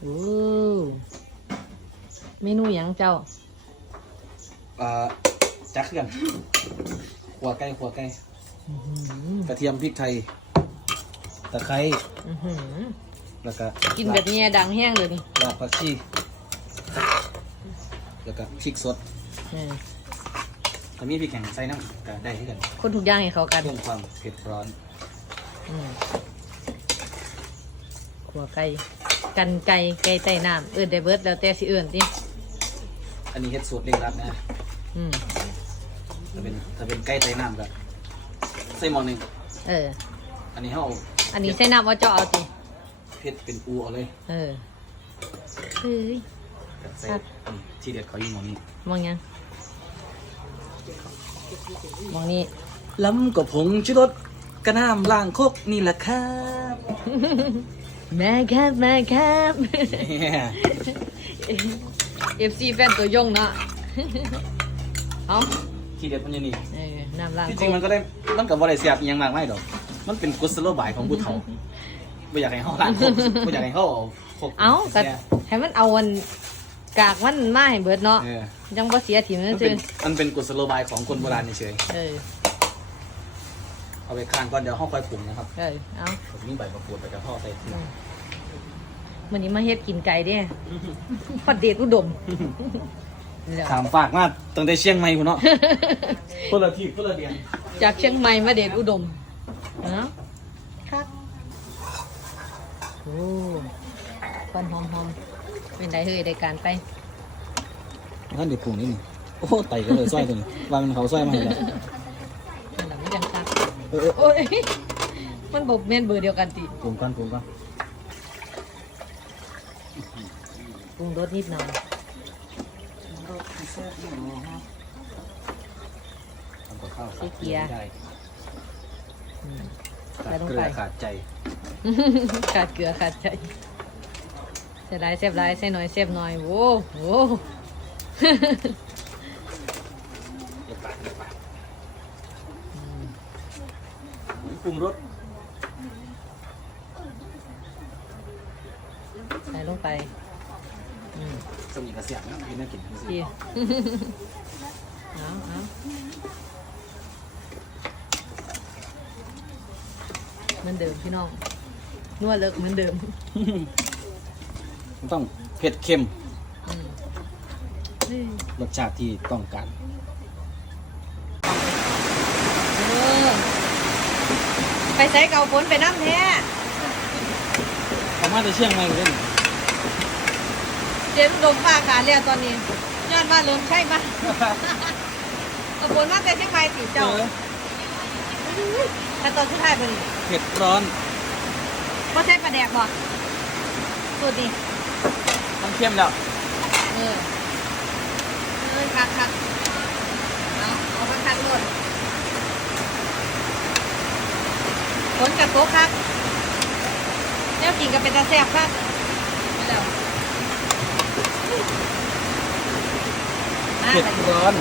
โอ้เมนูหยังเจ้า อ่าจักเขื่อนขัวไก่ขัวไก่อื้อหือกระเทียมพริกไทย ตะไคร้อื้อหือแล้วก็กินแบบนี้ดังแห้งเลยนี่รากผักชีแล้วก็พริกสดเออถ้ามีพริกแข็งใส่น้ำก็ได้ที่กันคนทุกอย่างให้เขากันเพิ่มความเผ็ดร้อนอืมขัวไก่ กันไก่ไก่ใต้น้ำเอิ้นได้เบิดแล้วแต่สิเอิ้นติอันนี้เฮ็ดสูตรเร่งรัดนะอืมถ้าเป็นถ้าเป็นไก่ไต้น้ำก็ใส่หม้อหนึ่งเออ อันนี้เขาเอาอันนี้ใส่น้ำว่าเจ้าเอาติเผ็ดเป็นอูเอาเลยเออเฮ้ยใส่ครับ นี่ที่เด็ดเขาอยู่หม้อนี้มองยังมองนี่ล้ำกับผงชูรสกระน้ำล้างคกนี่แหละครับ แม่ครับแม่ครับเนี่ยเอฟซีแฟนตัวยงเนาะเอาที่เด็ดมันอยู่นี่เออน้ำล้างที่จโคริงกมันก็ได้มันกับว่าได้เสียบอิหยังมากไม่ดอก มันเป็นกุศโลบายของผู้เฒ่าไม่อยากให้เขาล้างคกไม่อยากให้เขาเอาคกเอาก็แช่ให้มันเอาวันกากมันมาให้เบิดเนาะเออยังบ่เสียถิ่มมันั่นนเป็ซื่นอมันเป็นกุศโลบายของคนโบราณเฉยเออๆ เอาไปข้างก่อนเดี๋ยวห้องคอยปรุงนะครับเออเอาผมมีใบมะกรูดใบกระเพราะใส่ที่หลังวันนี้มาเฮ็ดกินไก่เด้ปัดเดชอุดมแล้วถามฝากมากตั้งแต่เชียงใหม่คุณเนาะคนละที่คนละเดียนจากเชียงใหม่มาเดชอุดมเนาะครับโอ้ควันหอมๆเป็นไดเฮ้ยได้การไปท่านเดี๋ยวปรุงนิดนึงโอ้ไตก็เลยสร้อยตัวนี้วางมันเขาสร้อยมาให้แล้ว นั่นแหละไม่จังคัก เออเออโอ้ยมันบอกแม่นเบอร์เดียวกันติปรุงก่อนปรุงก่อนปรุงรสนิดหน่อยทำกับข้าวใส่เกียร์ได้อืมขาใส่ดลงเกลืไปอขาดใจขาดเกลือขาดใจเสียดายเสียบหลายใส่หน่อยเสียบหน่อยโว้โห เดี๋ยวปาดเดี๋ยวปาด ปรุงรสใส่ลงไปอืมสมีกระเสียบนะกินน่ากินทั้งสิ้นดีเอาเอาเหมือนเดิมพี่น้องนวดเลิกเหมือนเดิมมันต้องเผ็ดเค็มอืมเฮ้ยรสชาติที่ต้องการ เออ ไปใส่เกาฝนไปน้ำแท้เขามาจะเชียงใหม่เลยเจมส์ดมฟ้าขาดแล้วตอนนี้ยอดมาเริ่มใช่ปะเกาฝนมาแต่เชียงใหม่ติเจ้าแต่ตอนสุดท้ายเป็นเผ็ดร้อนก็ใช่ปลาแดกบ่สูตรนี้ต้องเค็มแล้วเออเออคักคักเอาเอาไปคักรถ ฝนกับโต๊ะคักแนวกินกับเป็นตาแซ่บคับไปแล้วมาเผ็ดไปร้อน